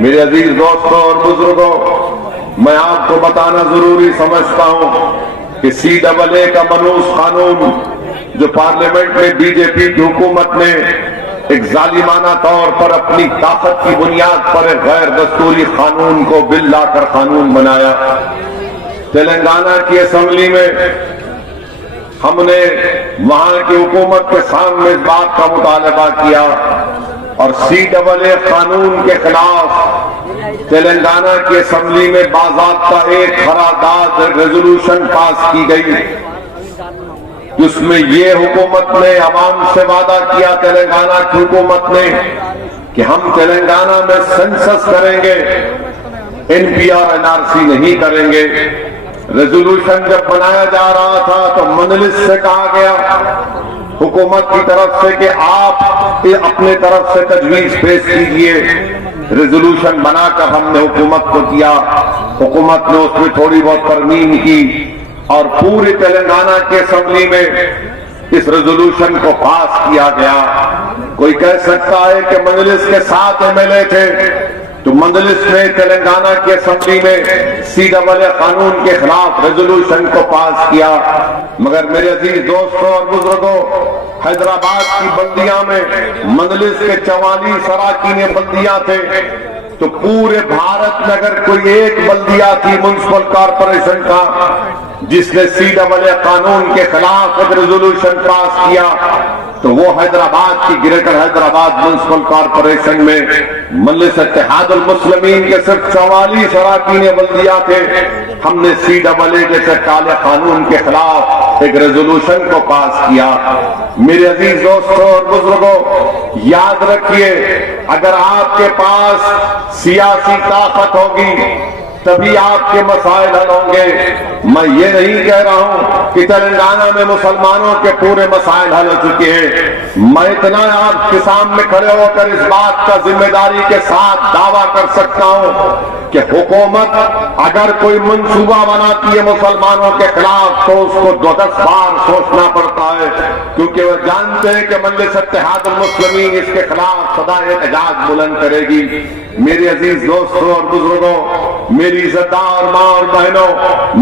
میرے عزیز دوستوں اور بزرگوں، میں آپ کو بتانا ضروری سمجھتا ہوں کہ CAA کا منحوس قانون جو پارلیمنٹ میں بی جے پی کی حکومت نے ایک ظالمانہ طور پر اپنی طاقت کی بنیاد پر ایک غیر دستوری قانون کو بل لا کر قانون بنایا، تلنگانہ کی اسمبلی میں ہم نے وہاں کی حکومت کے سامنے اس بات کا مطالبہ کیا اور CAA قانون کے خلاف تلنگانہ کی اسمبلی میں باضابطہ ایک قرارداد ریزولوشن پاس کی گئی، جس میں یہ حکومت نے عوام سے وعدہ کیا، تلنگانہ کی حکومت نے، کہ ہم تلنگانہ میں سنسس کریں گے، NPR NRC نہیں کریں گے۔ ریزولوشن جب بنایا جا رہا تھا تو مجلس سے کہا گیا حکومت کی طرف سے کہ آپ اپنے طرف سے تجویز پیش کیجئے۔ ریزولوشن بنا کر ہم نے حکومت کو دیا، حکومت نے اس میں تھوڑی بہت ترمیم کی اور پوری تلنگانہ کے اسمبلی میں اس ریزولوشن کو پاس کیا گیا۔ کوئی کہہ سکتا ہے کہ مجلس کے 7 MLA تھے تو مجلس نے تلنگانہ کی اسمبلی میں CAA قانون کے خلاف ریزولوشن کو پاس کیا، مگر میرے عزیز دوستوں اور بزرگوں، حیدرآباد کی بلدیاں میں مجلس کے 44 اراکین بلدیاں تھے، تو پورے بھارت میں اگر کوئی ایک بلدیہ تھی میونسپل کارپوریشن کا جس نے CAA قانون کے خلاف ایک ریزولوشن پاس کیا تو وہ حیدرآباد کی گریٹر حیدرآباد میونسپل کارپوریشن میں مجلس اتحاد المسلمین کے صرف 44 اراکین بلدیہ تھے۔ ہم نے CAA جیسے کالے قانون کے خلاف ایک ریزولوشن کو پاس کیا۔ میرے عزیز دوستوں اور بزرگوں، یاد رکھیے، اگر آپ کے پاس سیاسی طاقت ہوگی تبھی آپ کے مسائل حل ہوں گے۔ میں یہ نہیں کہہ رہا ہوں کہ تلنگانہ میں مسلمانوں کے پورے مسائل حل ہو چکے ہیں، میں اتنا آپ کے سامنے کھڑے ہو کر اس بات کا ذمہ داری کے ساتھ دعویٰ کر سکتا ہوں کہ حکومت اگر کوئی منصوبہ بناتی ہے مسلمانوں کے خلاف تو اس کو 10 بار سوچنا پڑتا ہے، کیونکہ وہ جانتے ہیں کہ مجلس اتحاد المسلمین اس کے خلاف صدائے احتجاج بلند کرے گی۔ میرے عزیز دوستوں اور بزرگوں، میری عزتدار ماں اور بہنوں،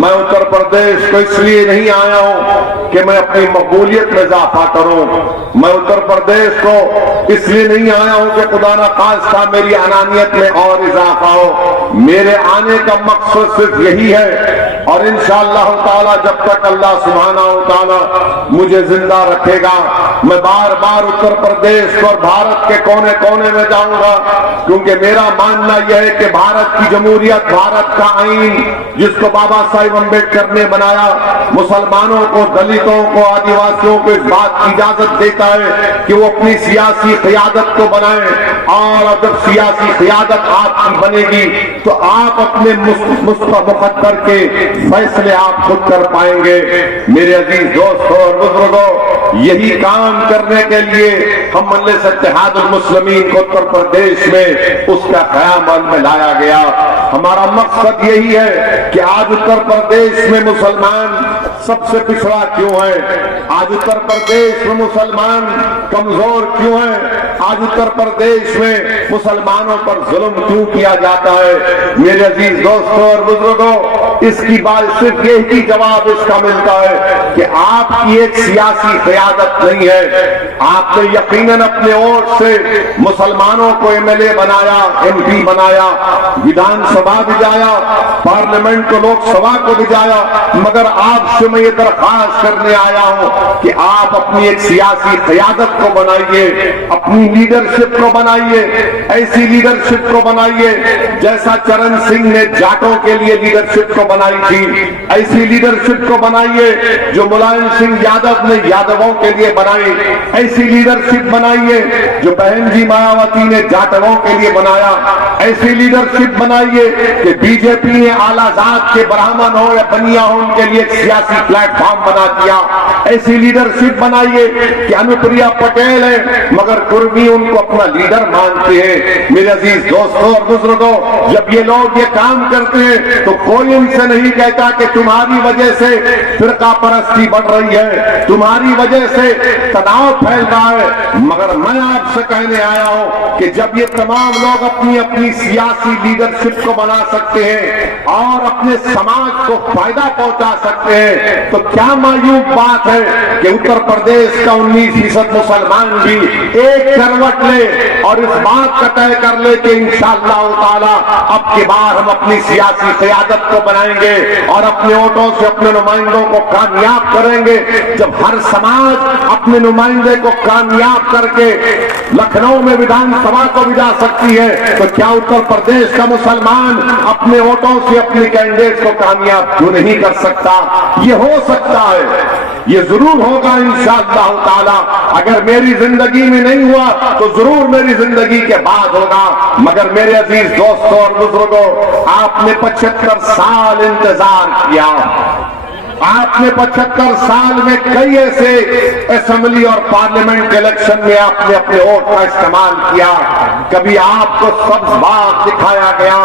میں اتر پردیش کو اس لیے نہیں آیا ہوں کہ میں اپنی مقبولیت میں اضافہ کروں، میں اتر پردیش کو اس لیے نہیں آیا ہوں کہ خدا نخواستہ میری انانیت میں اور اضافہ ہو۔ میرے آنے کا مقصد صرف یہی ہے، اور انشاءاللہ تعالی جب تک اللہ سبحانہ و تعالی مجھے زندہ رکھے گا میں بار بار اتر پردیش اور بھارت کے کونے کونے میں جاؤں گا، کیونکہ میرا ماننا یہ ہے کہ بھارت کی جمہوریت، بھارت کا آئین جس کو بابا صاحب امبیڈکر نے بنایا، مسلمانوں کو، دلتوں کو، آدیواسیوں کو اس بات کی اجازت دیتا ہے کہ وہ اپنی سیاسی قیادت کو بنائیں، اور جب سیاسی قیادت آپ کی بنے گی تو آپ اپنے مقدر کے فیصلے آپ خود کر پائیں گے۔ میرے عزیز دوستوں اور بزرگوں، یہی کام کرنے کے لیے ہم مجلس اتحاد المسلمین کو اتر پردیش میں اس کا قیام میں لایا گیا۔ ہمارا مقصد یہی ہے کہ آج اتر پردیش میں مسلمان سب سے پچھڑا کیوں ہے، آج اتر پردیش میں مسلمان کمزور کیوں ہیں، آج اتر پردیش میں مسلمانوں پر ظلم کیوں کیا جاتا ہے۔ میرے عزیز دوستوں اور بزرگوں، اس کی بات صرف یہی جواب اس کا ملتا ہے کہ آپ کی ایک سیاسی قیادت نہیں ہے۔ آپ نے یقیناً اپنے ووٹ سے مسلمانوں کو MLA بنایا، MP بنایا، ویدھان سبھا بھجایا، پارلیمنٹ کو لوک سبھا کو بھجایا، مگر آپ سے میں یہ درخواست کرنے آیا ہوں کہ آپ اپنی ایک سیاسی قیادت کو بنائیے، اپنی لیڈرشپ کو بنائیے، ایسی لیڈرشپ کو بنائیے جیسا چرن سنگھ نے جاٹوں کے لیے لیڈرشپ کو بنائی تھی، ایسی لیڈرشپ کو بنائیے جو ملائم سنگھ یادو نے یادووں کے لیے بنائی، ایسی لیڈرشپ بنائیے جو بہن جی مایاوتی نے جاٹووں کے لیے بنایا، ایسی لیڈرشپ بنائیے کہ بی جے پی نے اعلیٰ ذات کے برہمن ہو یا بنیا ہو ان کے لیے ایک سیاسی پلیٹ فارم بنا دیا. ایسی لیڈرشپ بنائیے کہ انوپریا پٹیل ہے مگر کرمی ان کو اپنا لیڈر مانتے ہیں. میرے عزیز دوستوں اور بزرگوں، جب یہ لوگ یہ کام کرتے ہیں تو کوئی ان سے نہیں کہتا کہ تمہاری وجہ سے فرقہ پرستی بڑھ رہی ہے، تمہاری وجہ سے تناؤ پھیل رہا ہے. مگر میں آپ سے کہنے آیا ہوں کہ جب یہ تمام لوگ اپنی اپنی سیاسی لیڈرشپ کو بنا سکتے ہیں اور اپنے سماج کو فائدہ پہنچا سکتے ہیں تو کیا معیوب بات ہے کہ اتر پردیش کا 19% مسلمان بھی ایک کروٹ لے اور اس بات کا طے کر لے کہ انشاءاللہ تعالی اب کی بار ہم اپنی سیاسی قیادت کو بنائیں گے اور اپنے ووٹوں سے اپنے نمائندوں کو کامیاب کریں گے. جب ہر سماج اپنے نمائندے کو کامیاب کر کے لکھنؤ میں ودھان سبھا کو بھی جا سکتی ہے تو کیا اتر پردیش کا مسلمان اپنے ووٹوں سے اپنے کینڈیڈیٹ کو کامیاب کیوں نہیں کر سکتا؟ یہ ہو سکتا ہے، یہ ضرور ہوگا انشاءاللہ تعالی. اگر میری زندگی میں نہیں ہوا تو ضرور میری زندگی کے بعد ہوگا. مگر میرے عزیز دوستوں اور بزرگوں، آپ نے 75 سال انتظار کیا. آپ نے 75 سال میں کئی ایسے اسمبلی اور پارلیمنٹ الیکشن میں آپ نے اپنے ووٹ کا استعمال کیا. کبھی آپ کو سبز باغ دکھایا گیا،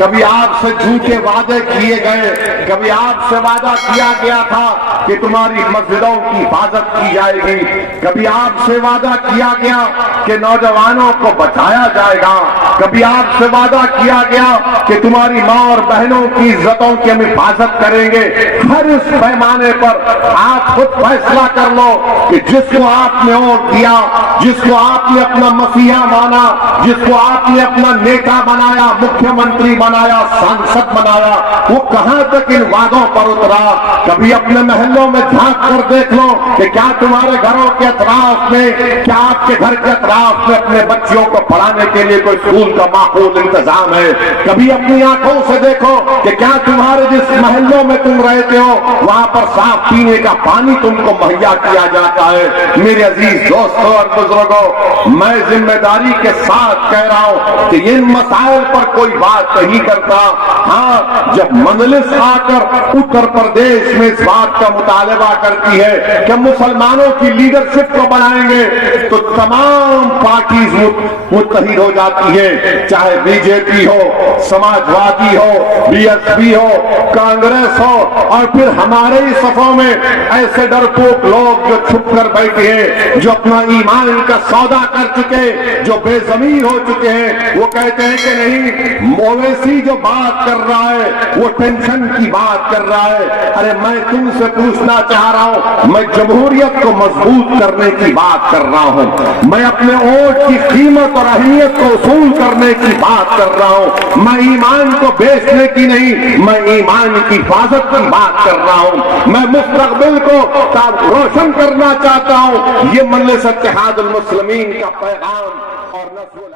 کبھی آپ سے جھوٹے وعدے کیے گئے، کبھی آپ سے وعدہ کیا گیا تھا کہ تمہاری مسجدوں کی حفاظت کی جائے گی، کبھی آپ سے وعدہ کیا گیا کہ نوجوانوں کو بچایا جائے گا، کبھی آپ سے وعدہ کیا گیا کہ تمہاری ماں اور بہنوں کی عزتوں کی ہم حفاظت کریں گے. ہر اس پیمانے پر آپ خود فیصلہ کر لو کہ جس کو آپ نے ووٹ دیا، جس کو آپ نے اپنا مسیحا مانا، جس کو آپ نے اپنا نیتا بنایا، مکھیہ منتری بنایا، سانسد بنایا، وہ کہاں تک ان وعدوں پر اترا؟ کبھی اپنے محلوں میں جھانک کر دیکھ لو کہ کیا تمہارے گھروں کے اطراف میں، کیا آپ کے گھر کے اطراف میں اپنے بچوں کو پڑھانے کے لیے کوئی اسکول کا معقول انتظام ہے؟ کبھی اپنی آنکھوں سے دیکھو کہ کیا تمہارے جس محلوں میں تم رہتے ہو وہاں پر صاف پینے کا پانی تم کو مہیا کیا جاتا ہے؟ میرے عزیز دوستوں اور بزرگوں، میں ذمہ داری کے ساتھ کہہ رہا ہوں کہ ان مسائل پر کوئی بات نہیں کرتا. ہاں، جب مجلس آ کر اتر پردیش میں اس بات کا مطالبہ کرتی ہے کہ مسلمانوں کی لیڈرشپ کو بنائیں گے تو تمام پارٹیز متحد ہو جاتی ہیں، چاہے بی جے پی ہو، سماجوادی ہو، بی ایس پی ہو، کانگریس ہو، اور پھر ہمارے ہی صفوں میں ایسے ڈرپوک لوگ جو چھپ کر بیٹھے ہیں، جو اپنا ایمان کا سودا کر چکے، جو بے ضمیر ہو چکے ہیں، وہ کہتے ہیں کہ نہیں، مویشی جو بات کر رہا ہے وہ ٹینشن کی بات کر رہا ہے. ارے میں تم سے پوچھنا چاہ رہا ہوں، میں جمہوریت کو مضبوط کرنے کی بات کر رہا ہوں، میں اپنے ووٹ کی قیمت اور اہمیت کو اصول کرنے کی بات کر رہا ہوں، میں ایمان کو بیچنے کی نہیں، میں ایمان کی حفاظت کی بات کر رہا ہوں، میں مستقبل کو روشن کرنا چاہتا ہوں. یہ مجلس اتحاد المسلمین کا پیغام اور نسل